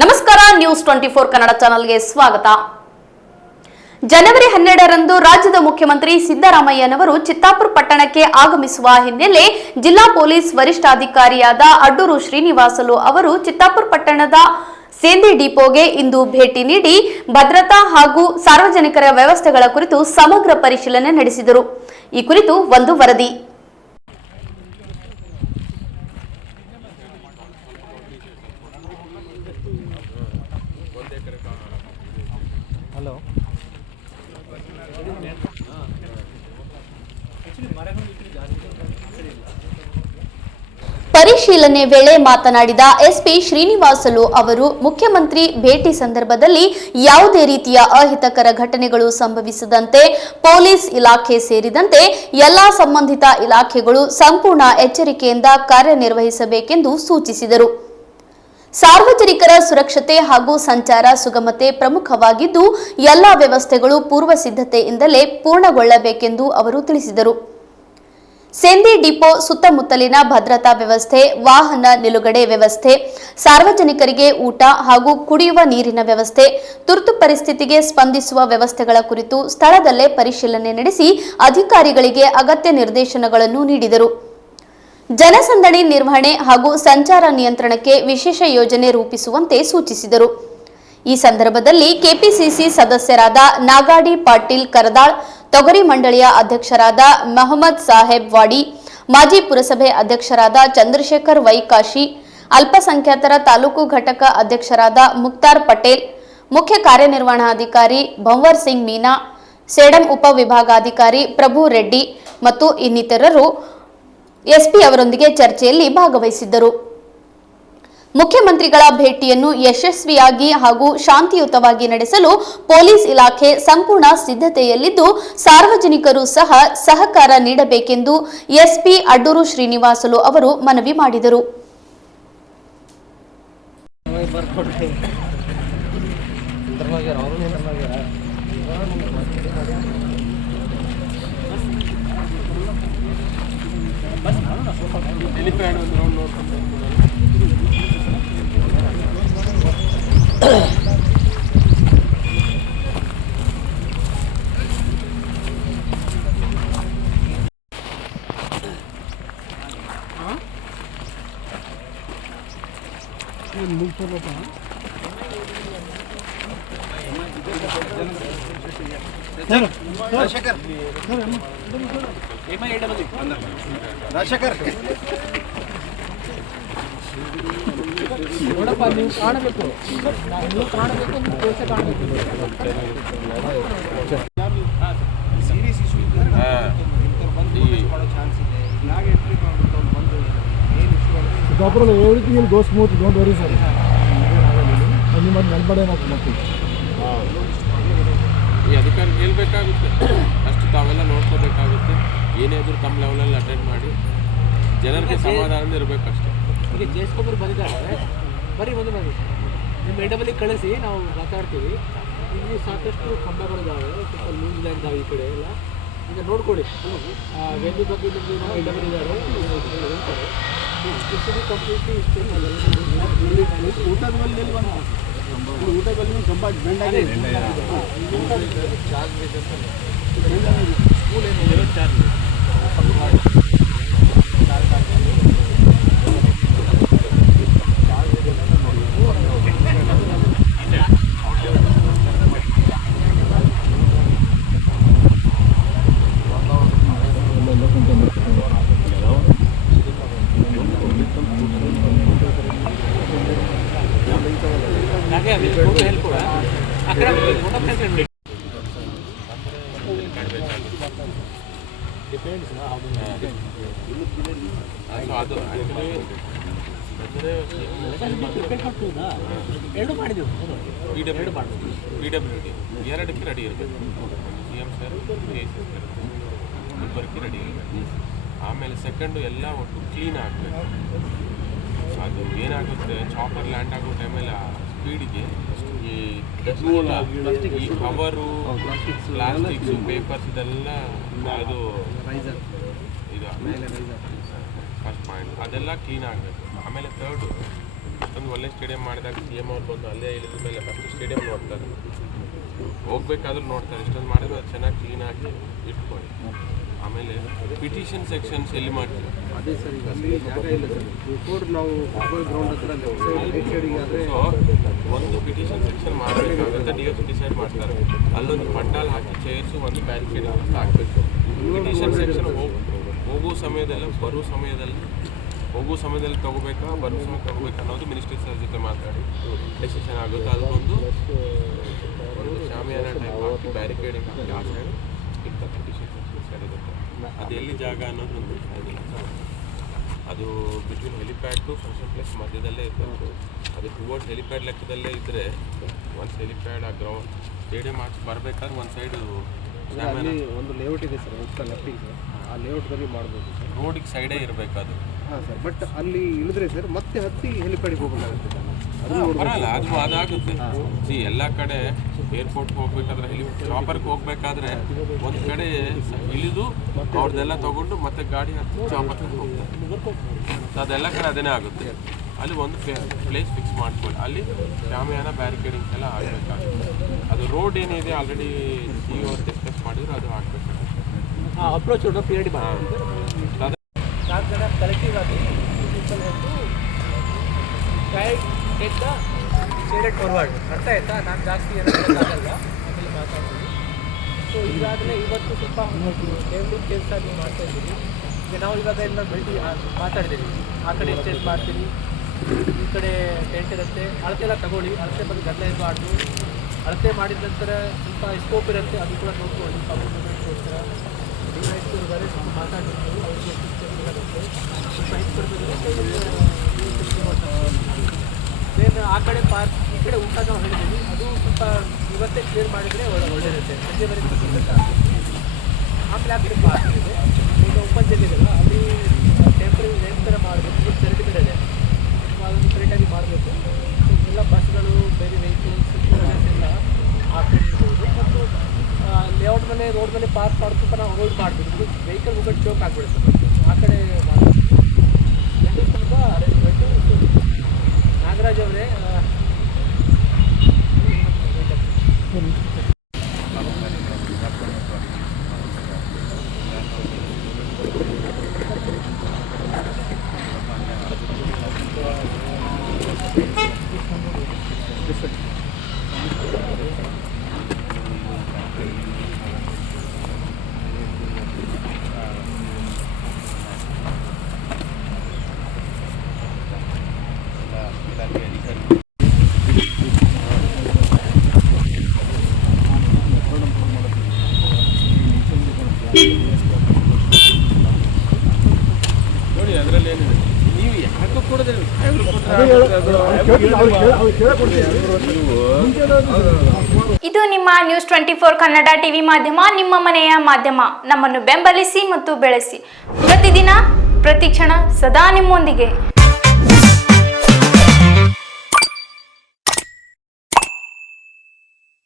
ನಮಸ್ಕಾರ ನ್ಯೂಸ್ 24 ಕನ್ನಡ ಚಾನೆಲ್ಗೆ ಸ್ವಾಗತ. ಜನವರಿ 12ರಂದು ರಾಜ್ಯದ ಮುಖ್ಯಮಂತ್ರಿ ಸಿದ್ದರಾಮಯ್ಯನವರು ಚಿತ್ತಾಪುರ ಪಟ್ಟಣಕ್ಕೆ ಆಗಮಿಸುವ ಹಿನ್ನೆಲೆ ಜಿಲ್ಲಾ ಪೊಲೀಸ್ ವರಿಷ್ಠಾಧಿಕಾರಿಯಾದ ಅಡ್ಡೂರು ಶ್ರೀನಿವಾಸಲು ಅವರು ಚಿತ್ತಾಪುರ ಪಟ್ಟಣದ ಸೇಂದಿ ಡಿಪೋಗೆ ಇಂದು ಭೇಟಿ ನೀಡಿ ಭದ್ರತಾ ಹಾಗೂ ಸಾರ್ವಜನಿಕರ ವ್ಯವಸ್ಥೆಗಳ ಕುರಿತು ಸಮಗ್ರ ಪರಿಶೀಲನೆ ನಡೆಸಿದರು. ಈ ಕುರಿತು ಒಂದು ವರದಿ. ಪರಿಶೀಲನೆ ವೇಳೆ ಮಾತನಾಡಿದ ಎಸ್ಪಿ ಶ್ರೀನಿವಾಸಲು ಅವರು ಮುಖ್ಯಮಂತ್ರಿ ಭೇಟಿ ಸಂದರ್ಭದಲ್ಲಿ ಯಾವುದೇ ರೀತಿಯ ಅಹಿತಕರ ಘಟನೆಗಳು ಸಂಭವಿಸದಂತೆ ಪೊಲೀಸ್ ಇಲಾಖೆ ಸೇರಿದಂತೆ ಎಲ್ಲಾ ಸಂಬಂಧಿತ ಇಲಾಖೆಗಳು ಸಂಪೂರ್ಣ ಎಚ್ಚರಿಕೆಯಿಂದ ಕಾರ್ಯನಿರ್ವಹಿಸಬೇಕೆಂದು ಸೂಚಿಸಿದರು. ಸಾರ್ವಜನಿಕರ ಸುರಕ್ಷತೆ ಹಾಗೂ ಸಂಚಾರ ಸುಗಮತೆ ಪ್ರಮುಖವಾಗಿದ್ದು ಎಲ್ಲಾ ವ್ಯವಸ್ಥೆಗಳು ಪೂರ್ವ ಸಿದ್ಧತೆಯಿಂದಲೇ ಪೂರ್ಣಗೊಳ್ಳಬೇಕೆಂದು ಅವರು ತಿಳಿಸಿದರು. ಸೇಂದಿ ಡಿಪೋ ಸುತ್ತಮುತ್ತಲಿನ ಭದ್ರತಾ ವ್ಯವಸ್ಥೆ, ವಾಹನ ನಿಲುಗಡೆ ವ್ಯವಸ್ಥೆ, ಸಾರ್ವಜನಿಕರಿಗೆ ಊಟ ಹಾಗೂ ಕುಡಿಯುವ ನೀರಿನ ವ್ಯವಸ್ಥೆ, ತುರ್ತು ಪರಿಸ್ಥಿತಿಗೆ ಸ್ಪಂದಿಸುವ ವ್ಯವಸ್ಥೆಗಳ ಕುರಿತು ಸ್ಥಳದಲ್ಲೇ ಪರಿಶೀಲನೆ ನಡೆಸಿ ಅಧಿಕಾರಿಗಳಿಗೆ ಅಗತ್ಯ ನಿರ್ದೇಶನಗಳನ್ನು ನೀಡಿದರು. ಜನಸಂದಣಿ ನಿರ್ವಹಣೆ ಹಾಗೂ ಸಂಚಾರ ನಿಯಂತ್ರಣಕ್ಕೆ ವಿಶೇಷ ಯೋಜನೆ ರೂಪಿಸುವಂತೆ ಸೂಚಿಸಿದರು. ಈ ಸಂದರ್ಭದಲ್ಲಿ ಕೆಪಿಸಿಸಿ ಸದಸ್ಯರಾದ ನಾಗಾಡಿ ಪಾಟೀಲ್ ಕರದಾಳ್, ತೊಗರಿ ಮಂಡಳಿಯ ಅಧ್ಯಕ್ಷರಾದ ಮೊಹಮ್ಮದ್ ಸಾಹೇಬ್ ವಾಡಿ, ಮಾಜಿ ಪುರಸಭೆ ಅಧ್ಯಕ್ಷರಾದ ಚಂದ್ರಶೇಖರ್ ವೈಕಾಶಿ, ಅಲ್ಪಸಂಖ್ಯಾತರ ತಾಲೂಕು ಘಟಕ ಅಧ್ಯಕ್ಷರಾದ ಮುಕ್ತಾರ್ ಪಟೇಲ್, ಮುಖ್ಯ ಕಾರ್ಯನಿರ್ವಹಣಾಧಿಕಾರಿ ಭಂವರ್ ಸಿಂಗ್ ಮೀನಾ, ಸೇಡಂ ಉಪವಿಭಾಗಾಧಿಕಾರಿ ಪ್ರಭು ರೆಡ್ಡಿ ಮತ್ತು ಇನ್ನಿತರರು ಎಸ್ಪಿ ಅವರೊಂದಿಗೆ ಚರ್ಚೆಯಲ್ಲಿ ಭಾಗವಹಿಸಿದ್ದರು. ಮುಖ್ಯಮಂತ್ರಿಗಳ ಭೇಟಿಯನ್ನು ಯಶಸ್ವಿಯಾಗಿ ಹಾಗೂ ಶಾಂತಿಯುತವಾಗಿ ನಡೆಸಲು ಪೊಲೀಸ್ ಇಲಾಖೆ ಸಂಪೂರ್ಣ ಸಿದ್ಧತೆಯಲ್ಲಿದ್ದು ಸಾರ್ವಜನಿಕರು ಸಹ ಸಹಕಾರ ನೀಡಬೇಕೆಂದು ಎಸ್ಪಿ ಅಡ್ಡೂರು ಶ್ರೀನಿವಾಸಲು ಅವರು ಮನವಿ ಮಾಡಿದರು. ನೋಡಪ್ಪ, ನೀವು ಕಾಣಬೇಕು, ನೀವು ಕಾಣಬೇಕು, ನೀವು ಕೋಚೆ ಕಾಣಬೇಕು. ಸೀರಿಯಸ್ ಇಶ್ಯೂ ಇದ್ದರೆ ಬಂದು ಮಾಡೋ ಚಾನ್ಸ್ ಇದೆ. ಇವಾಗ ಎಂಟ್ರಿ ಮಾಡ್ಬಿಟ್ಟು ಬಂದು ಏನು ಇಶ್ಯೂ ಆಗಿದೆ proper everything will go smooth. Don't worry sir. ನಿಮ್ಮದು ನೆನ್ಪಡೇನಾಗ್ತು ಮತ್ತೆ ಈ ಅಧಿಕಾರಿ ಹೇಳ್ಬೇಕಾಗುತ್ತೆ. ಅಷ್ಟು ತಾವೆಲ್ಲ ನೋಡ್ಕೋಬೇಕಾಗುತ್ತೆ. ಏನೇ ಆದರೂ ತಮ್ಮ ಲೆವೆಲಲ್ಲಿ ಅಟೆಂಡ್ ಮಾಡಿ ಜನರಿಗೆ ಸಮಾಧಾನದಿಂದ ಇರಬೇಕಷ್ಟೇ. ಈಗ ಜೇಸ್ಕೊಬ್ಬರು ಬಂದಿದ್ದಾರೆ, ಬರೀ ಬಂದು ಬನ್ನಿ, ನಿಮ್ಮ ಎಡಬಲಿ ಕಳಿಸಿ, ನಾವು ಮಾತಾಡ್ತೀವಿ. ಇಲ್ಲಿ ಸಾಕಷ್ಟು ಕಂಬಗಳಿದ್ದಾವೆ, ಸ್ವಲ್ಪ ಲೂಸ್ ಲ್ಯಾಂಡ್ ಇದ್ದಾವೆ ಈ ಕಡೆ ಎಲ್ಲ. ಈಗ ನೋಡ್ಕೊಳ್ಳಿ, ವೆನ್ಯೂ ಬಗ್ಗೆ ನಿಮಗೆ ನಾವು ಎಡಬಲಿ ಇದ್ದಾರೆ ಹೇಳ್ತಾರೆ. ಕಂಪ್ಲೀಟ್ಲಿ ಊಟದ ಮೇಲೆ ಊಟದ ಮೇಲೆ ತುಂಬ ಬೆಂಡ್ ಆಗಿದೆ. ಸ್ಕೂಲ್ ಏನಿದೆ ಚಾರ್ಜ್ ಅದು ಎರಡು ಮಾಡಿದೆವು. ಪಿ ಡಬ್ಲ್ಯೂ ಡಿ ಎರಡಕ್ಕೆ ರೆಡಿ ಇರಬೇಕು. ಸಿ ಎಂ ಸರ್ ಇಬ್ಬರಿಗೆ ರೆಡಿ ಇರಬೇಕು. ಆಮೇಲೆ ಸೆಕೆಂಡು ಎಲ್ಲ ಒಟ್ಟು ಕ್ಲೀನ್ ಆಗಬೇಕು. ಅದು ಏನಾಗುತ್ತೆ, ಚಾಪರ್ ಲ್ಯಾಂಡ್ ಆಗೋ ಟೈಮಲ್ಲಿ ಸ್ಪೀಡಿಗೆ ಈ ಈ ಕವರು, ಪ್ಲಾಸ್ಟಿಕ್ಸು, ಪೇಪರ್ಸ್ ಇದೆಲ್ಲ ಅದು ಇದು ಫಸ್ಟ್ ಪಾಯಿಂಟ್ ಅದೆಲ್ಲ ಕ್ಲೀನ್ ಆಗಬೇಕು. ಆಮೇಲೆ ಥರ್ಡು ಅಷ್ಟೊಂದು ಒಳ್ಳೆ ಸ್ಟೇಡಿಯಂ ಮಾಡಿದಾಗ CM ಅವ್ರು ಬಂದು ಅಲ್ಲೇ ಇಳಿದ ಮೇಲೆ ಫಸ್ಟ್ ಸ್ಟೇಡಿಯಂ ನೋಡ್ತಾರೆ, ಹೋಗ್ಬೇಕಾದ್ರೂ ನೋಡ್ತಾರೆ. ಇಷ್ಟೊಂದು ಮಾಡಿದ್ರೆ ಅದು ಚೆನ್ನಾಗಿ ಕ್ಲೀನಾಗಿ ಇಟ್ಕೊಳ್ಳಿ. ಆಮೇಲೆ ಪಿಟಿಷನ್ ಸೆಕ್ಷನ್ಸ್ ಎಲ್ಲಿ ಮಾಡ್ತೀವಿ? ಅದೇ ಸರ್, ಈಗ ಅಲ್ಲಿ ಜಾಗ ಇಲ್ಲ ಸರ್. ಬಿಫೋರ್ ನಾವು ಫುಟ್ಬಾಲ್ ಗ್ರೌಂಡ್ ಹತ್ರ ರೈಟ್ ಸೈಡಿಗೆ ಆದರೆ ಸೊ ಒಂದು ಪಿಟಿಷನ್ ಸೆಕ್ಷನ್ ಮಾಡಬೇಕಾಗುತ್ತೆ, DF ಡಿಸೈಡ್ ಮಾಡ್ತಾರೆ. ಅಲ್ಲೊಂದು ಪಂಡಾಲ್ ಹಾಕಿ ಚೇರ್ಸು ಒಂದು ಬ್ಯಾರಿಕೇಡ್ ಹಾಕಬೇಕು. ಪಿಟಿಷನ್ ಸೆಕ್ಷನ್ ಹೋಗೋ ಸಮಯದಲ್ಲಿ ಹೋಗೋ ಸಮಯದಲ್ಲಿ ತೊಗೋಬೇಕಾ ಬರೋ ಸಮಯಕ್ಕೆ ತೊಗೋಬೇಕಾ ಅನ್ನೋದು ಮಿನಿಸ್ಟ್ರಿ ಸರ್ ಜೊತೆ ಮಾತಾಡಿ ಡೆಸಿಷನ್ ಆಗುತ್ತೆ. ಅದಕ್ಕೊಂದು ಶಾಮಿಯಾನ ಟೈಪ್ ಹಾಕಿ ಬ್ಯಾರಿಕೇಡಿಂಗ್ ಹಾಕಿ ಆ ಸೈಡ್ ಇರ್ತಾರೆ. ಪಿಟಿಷನ್ ಸೆಕ್ಷನ್ ಸೈಡ್ ಇರುತ್ತೆ. ಅದು ಎಲ್ಲಿ ಜಾಗ ಅನ್ನೋದು ಒಂದು ಇದಿಲ್ಲ. ಅದು between helipad to function place ಮಧ್ಯದಲ್ಲೇ ಇರಬೇಕು. ಅದು ಟುವರ್ಡ್ಸ್ ಹೆಲಿಪ್ಯಾಡ್ ಲೆಕ್ಕದಲ್ಲೇ ಇದ್ದರೆ ಒಂದು ಹೆಲಿಪ್ಯಾಡ್ ಆ ಗ್ರೌಂಡ್ ಸ್ಟೇಡಿಯಂ ಹಾಕಿ ಬರಬೇಕಾದ್ರೆ ಒಂದು ಸೈಡು ಒಂದು ಲೇಔಟ್ ಇದೆ ಸರ್, ಲೆಫ್ಟಿಗೆ ಆ ಲೇಔಟ್ದಲ್ಲಿ ಮಾಡ್ಬೋದು ಸರ್. ರೋಡಿಗೆ ಸೈಡೇ ಇರಬೇಕು ಅದು. ಹಾಂ ಸರ್, ಬಟ್ ಅಲ್ಲಿ ಇಳಿದ್ರೆ ಸರ್ ಮತ್ತೆ ಹತ್ತಿ ಹೆಲಿಪ್ಯಾಡಿಗೆ ಹೋಗಬೇಕಾಗುತ್ತೆ. ಬರಲ್ಲ, ಅದು ಅದಾಗುತ್ತೆ. ಎಲ್ಲ ಕಡೆ ಏರ್ಪೋರ್ಟ್ಗೆ ಹೋಗ್ಬೇಕಾದ್ರೆ ಚಾಪರ್ಗೆ ಹೋಗ್ಬೇಕಾದ್ರೆ ಒಂದು ಕಡೆ ಇಳಿದು ಅವ್ರದ್ದೆಲ್ಲ ತಗೊಂಡು ಮತ್ತೆ ಗಾಡಿ ಹತ್ತಿ ಚಾಪರ್ಗೆ ಹೋಗ್ತಾರೆ. ಅದೆಲ್ಲ ಕಡೆ ಅದೇನೇ ಆಗುತ್ತೆ. ಅಲ್ಲಿ ಒಂದು ಪ್ಲೇಸ್ ಫಿಕ್ಸ್ ಮಾಡ್ಕೊಳ್ಳಿ. ಅಲ್ಲಿ ಶಾಮಿಯಾನ ಬ್ಯಾರಿಕೇಡಿಂಗ್ಸ್ ಎಲ್ಲ ಆಗಬೇಕಾಗುತ್ತೆ. ಅದು ರೋಡ್ ಏನಿದೆ ಆಲ್ರೆಡಿ CEO ಅವ್ರು ಡಿಸ್ಕಸ್ ಮಾಡಿದ್ರು, ಅದು ಆಗಬೇಕಾಗುತ್ತೆ. ಅಪ್ರೋಚ್ ಪೀರಿಯಡ್ ನಾಲ್ಕು ಜನ ಕಲೆಕ್ಟಿವ್ ಆಗಿ ಪೀಪಲ್ ಒಂದು guide take the stated forward. ಅರ್ಥ ಆಯ್ತಾ? ನಾನು ಜಾಸ್ತಿ ಆಗಲ್ಲ ಅದರಲ್ಲಿ ಮಾತಾಡ್ತೀನಿ. ಸೊ ಈಗಾಗಲೇ ಇವತ್ತು ಸ್ವಲ್ಪ ಲೇಬಲಿಂಗ್ ಕೆಲಸ ನೀವು ಮಾಡ್ತಾ ಇದ್ದೀವಿ. ಈಗ ನಾವು ಇವಾಗ ಎಲ್ಲ ಭೇಟಿ ಮಾತಾಡಿದ್ದೀವಿ. ಆ ಕಡೆ ಎಕ್ಸ್ಚೇಂಜ್ ಮಾಡ್ತೀವಿ, ಈ ಕಡೆ ಟೆಂಟ್ ಇರುತ್ತೆ, ಅಳತೆ ಎಲ್ಲ ತಗೊಳ್ಳಿ. ಅಳತೆ ಬಗ್ಗೆ ಗದ್ದಲ ಇರಬಾರ್ದು. ಅಳತೆ ಮಾಡಿದ ನಂತರ ಸ್ವಲ್ಪ ಸ್ಕೋಪ್ ಇರುತ್ತೆ, ಅದು ಕೂಡ ನೋಡ್ಕೊಳ್ಳಿ. ಪಬ್ಲಿಕ್ಗೋಸ್ಕರ ಡಿವೈಸ್ವರೆಗಾದ್ರೆ ಸ್ವಲ್ಪ ಮಾತಾಡಿರ್ತೀವಿ. ಅವ್ರಿಗೆ ಇರುತ್ತೆ ಸ್ವಲ್ಪ ದೆನ್ ಆ ಕಡೆ ಪಾರ್ಕ್, ಈ ಕಡೆ ಊಟ ನಾವು ಹೇಳಿದ್ದೀವಿ. ಅದು ಸ್ವಲ್ಪ ಇವತ್ತೇ ಕ್ಲಿಯರ್ ಮಾಡಿದರೆ ಒಳ್ಳೆಯದಿರುತ್ತೆ. ಸಂಜೆವರೆಗೆ ಗೊತ್ತಿರುತ್ತೆ. ಆಮೇಲೆ ಆ ಕಡೆ ಪಾರ್ಕ್ ಇದೆ, ಈಗ ಓಪನ್ ಜಲ್ಲಿದೆಲ್ಲ ಅಲ್ಲಿ ಟೆಂಪ್ರರಿ ನೇಮ್ ಥರ ಮಾಡಬೇಕು. ಚರಂಡಿ ಬೇರೆ ಇದೆ, ಅದನ್ನು ಕರೆಕ್ಟಾಗಿ ಮಾಡಬೇಕು. ಎಲ್ಲ ಬಸ್ಗಳು, ಬೇರೆ ವೆಹಿಕಲ್ಸ್ ಎಲ್ಲ ಆ ಕಡೆ ಇರ್ಬೋದು. ಮತ್ತು ಲೇಔಟ್ ಮೇಲೆ ರೋಡ್ ಮೇಲೆ ಪಾರ್ಕ್ ಮಾಡೋದು ಸ್ವಲ್ಪ ನಾವು ಅವಾಯ್ಡ್ ಮಾಡಬೇಕು. ವೆಹಿಕಲ್ ಹೋಗೋದು ಚೋಕ್ ಆಗಿಬಿಡುತ್ತೆ. ಆ ಕಡೆ ಮಾಡಬೇಕು. ತುಂಬ ಅರೇಂಜ್ಮೆಂಟು ನಾಗರಾಜ್ ಅವರೇ ನೋಡಿ, ಅದರಲ್ಲಿ ಏನಿದೆ, ನೀವು ಯಾಕೆ ಕೊಡೋದಿಲ್ಲ? ಇದು ನಿಮ್ಮ ನ್ಯೂಸ್ 24 ಕನ್ನಡ ಟಿವಿ ಮಾಧ್ಯಮ, ನಿಮ್ಮ ಮನೆಯ ಮಾಧ್ಯಮ. ನಮ್ಮನ್ನು ಬೆಂಬಲಿಸಿ ಮತ್ತು ಬೆಳೆಸಿ. ಪ್ರತಿದಿನ ಪ್ರತಿಕ್ಷಣ ಸದಾ ನಿಮ್ಮೊಂದಿಗೆ.